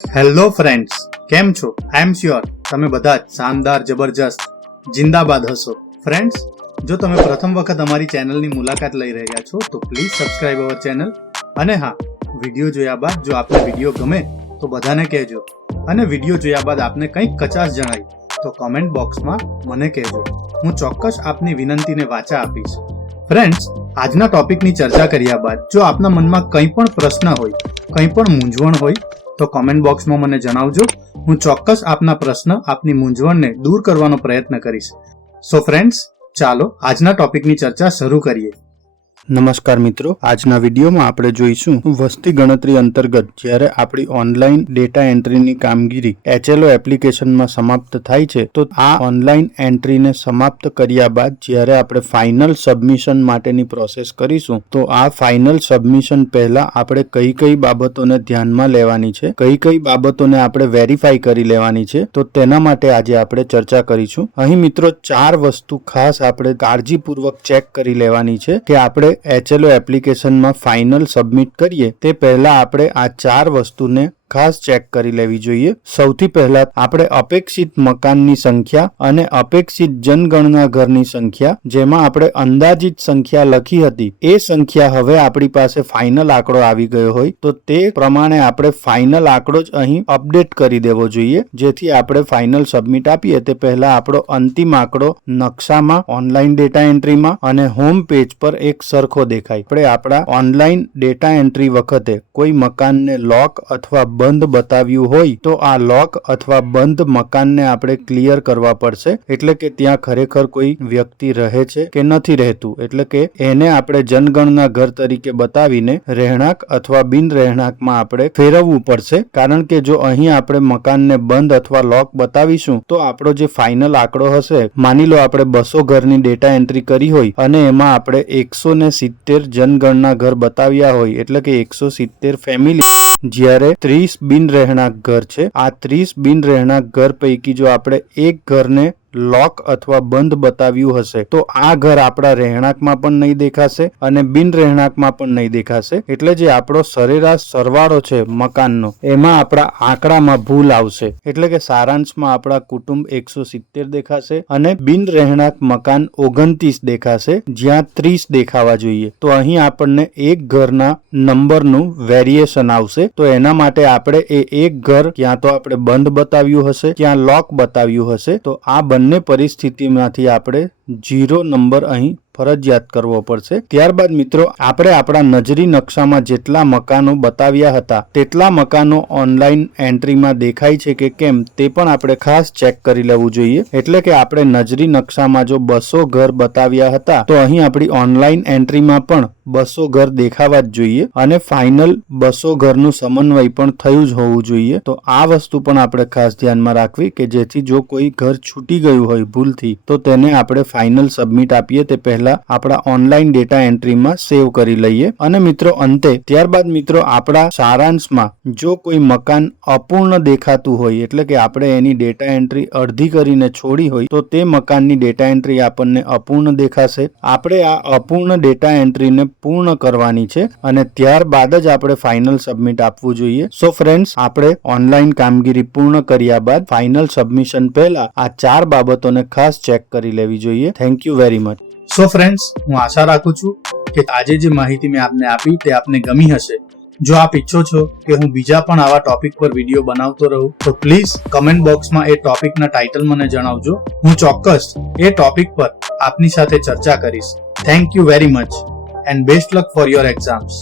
Hello friends, કેમ છો? આઈ am sure તમે બધા જ શાનદાર, જબરજસ્ત, જિંદાબાદ હશો. ફ્રેન્ડ્સ, જો તમે પ્રથમ વખત અમારી ચેનલની મુલાકાત લઈ રહ્યા છો તો પ્લીઝ સબસ્ક્રાઇબ અવર ચેનલ. અને હા, વિડીયો જોયા બાદ જો આપને વિડીયો ગમે તો બધાને કહેજો, અને વિડીયો જોયા બાદ આપને કંઈક કચાશ જણાય તો કોમેન્ટ બોક્સમાં મને કહેજો. હું ચોક્કસ આપની વિનંતીને વાચા આપીશ. ફ્રેન્ડ્સ, આજના ટોપિકની ચર્ચા કર્યા બાદ જો આપના મનમાં કંઈ પણ પ્રશ્ન હોય, કંઈ પણ મૂંઝવણ હોય તો કોમેન્ટ બોક્સમાં મને જણાવજો. હું ચોક્કસ આપના પ્રશ્ન, આપની મૂંઝવણને દૂર કરવાનો પ્રયત્ન કરીશ. સો ફ્રેન્ડ્સ, ચાલો આજના ટોપિકની ચર્ચા શરૂ કરીએ. નમસ્કાર મિત્રો, આજના વિડીયોમાં આપણે જોઈશું વસ્તી ગણતરી અંતર્ગત જ્યારે આપણી ઓનલાઈન ડેટા એન્ટ્રીની કામગીરી HLO એપ્લિકેશનમાં સમાપ્ત થાય છે તો આ ઓનલાઈન એન્ટ્રીને સમાપ્ત કર્યા બાદ જ્યારે આપણે ફાઇનલ સબમિશન માટેની પ્રોસેસ કરીશું તો આ ફાઇનલ સબમિશન પહેલા આપણે કઈ કઈ બાબતોને ધ્યાનમાં લેવાની છે, કઈ કઈ બાબતોને આપણે વેરીફાઈ કરી લેવાની છે, તો તેના માટે આજે આપણે ચર્ચા કરીશું. અહીં મિત્રો 4 વસ્તુ ખાસ આપણે કાળજીપૂર્વક ચેક કરી લેવાની છે કે આપણે HLO એપ્લિકેશનમાં ફાઇનલ સબમિટ કરીએ તે પહેલા આપણે આ 4 વસ્તુને ખાસ ચેક કરી લેવી જોઈએ. સૌથી પહેલા આપણે અપેક્ષિત મકાનની સંખ્યા અને અપેક્ષિત જનગણના ઘરની સંખ્યા, જેમાં આપણે અંદાજિત સંખ્યા લખી હતી એ સંખ્યા હવે આપણી પાસે ફાઇનલ આંકડો આવી ગયો હોય તો તે પ્રમાણે આપણે ફાઇનલ આંકડો જ અહીં અપડેટ કરી દેવો જોઈએ, જેથી આપણે ફાઇનલ સબમિટ આપીએ તે પહેલા આપણો અંતિમ આંકડો નકશામાં, ઓનલાઈન ડેટા એન્ટ્રીમાં અને હોમ પેજ પર એક સરખો દેખાય. આપણે આપણા ઓનલાઈન ડેટા એન્ટ્રી વખતે કોઈ મકાનને લોક અથવા બંધ બતાવ્યું હોય તો આ લોક અથવા બંધ મકાનને આપણે ક્લિયર કરવા પડશે, એટલે કે ત્યાં ખરેખર કોઈ વ્યક્તિ રહે છે કે નથી રહેતું, એટલે કે એને આપણે જનગણના ઘર તરીકે બતાવીને રહેણાંક અથવા બિન રહેણાંકમાં આપણે ફેરવવું પડશે. કારણ કે જો અહીં આપણે મકાનને બંધ અથવા લોક બતાવીશું તો આપણો જે ફાઇનલ આંકડો હશે, માની લો આપણે 200 ઘરની ડેટા એન્ટ્રી કરી હોય અને એમાં આપણે 170 જનગણના ઘર બતાવ્યા હોય, એટલે કે 170 ફેમિલી, જ્યારે 30 બિન રહેણાંક ઘર છે. આ 30 બિન રહેણાંક ઘર પૈકી જો આપણે એક ઘરને લોક અથવા બંધ બતાવ્યું હશે તો આ ઘર આપણા રહેણાંકમાં પણ નહીં દેખાશે અને બિન રહેણાંકમાં પણ નહીં દેખાશે, એટલે જે આપણો સરેરાશ સરવાળો છે મકાનનો એમાં આપણા આંકડામાં ભૂલ આવશે. એટલે કે સારાંશમાં આપણા કુટુંબ 170 દેખાશે અને બિન રહેણાંક મકાન 29 દેખાશે, જ્યાં 30 દેખાવા જોઈએ. તો અહીં આપણને એક ઘરના નંબરનું વેરિએશન આવશે. તો એના માટે આપણે એક ઘર ક્યાં તો આપણે બંધ બતાવ્યું હશે, ક્યાં લોક બતાવ્યું હશે, તો આ બંને પરિસ્થિતિમાંથી આપણે 0 નંબર અહીં ફરજિયાત કરવો પડશે. ત્યારબાદ મિત્રો આપણે આપણા નજરી નકશામાં જેટલા મકાનો બતાવ્યા હતા તેટલા મકાનો ઓનલાઈન એન્ટ્રીમાં દેખાય છે કે કેમ તે પણ આપણે ખાસ ચેક કરી લેવું જોઈએ. એટલે કે આપણે નજરી નકશામાં જો 200 ઘર બતાવ્યા હતા તો અહીં આપણી ઓનલાઈન એન્ટ્રીમાં પણ 200 ઘર દેખાવા જ જોઈએ અને ફાઇનલ 200 ઘરનું સમન્વય પણ થયું જ હોવું જોઈએ. તો આ વસ્તુ પણ આપણે ખાસ ધ્યાનમાં રાખવી કે જેથી જો કોઈ ઘર છૂટી ગયું હોય ભૂલથી તો તેને આપણે ફાઇનલ સબમિટ આપીએ તે પહેલા આપણા ઓનલાઈન ડેટા એન્ટ્રીમાં સેવ કરી લઈએ. અને મિત્રો અંતે ત્યારબાદ મિત્રો આપણા સારાંશમાં જો કોઈ મકાન અપૂર્ણ દેખાતું હોય, એટલે કે આપણે એની ડેટા એન્ટ્રી અડધી કરીને છોડી હોય તો તે મકાનની ડેટા એન્ટ્રી આપણને અપૂર્ણ દેખાશે. આપણે આ અપૂર્ણ ડેટા એન્ટ્રીને પૂર્ણ કરવાની છે અને ત્યારબાદ જ આપણે ફાઇનલ સબમિટ આપવું જોઈએ. સો ફ્રેન્ડ્સ, આપણે ઓનલાઈન કામગીરી પૂર્ણ કર્યા બાદ ફાઇનલ સબમિશન પહેલા આ 4 બાબતોને ખાસ ચેક કરી લેવી જોઈએ. Thank you very much. So friends, હું આશા રાખું છું કે આજે જે માહિતી મેં આપને આપી તે આપને ગમી હશે. જો આપ ઈચ્છો છો કે હું બીજા પણ આવા ટોપિક પર વિડીયો બનાવતો રહું તો પ્લીઝ કમેન્ટ બોક્સમાં એ ટોપિકના ટાઇટલ મને જણાવજો. હું ચોક્કસ એ ટોપિક પર આપની સાથે ચર્ચા કરીશ. Thank you very much and best luck for your exams.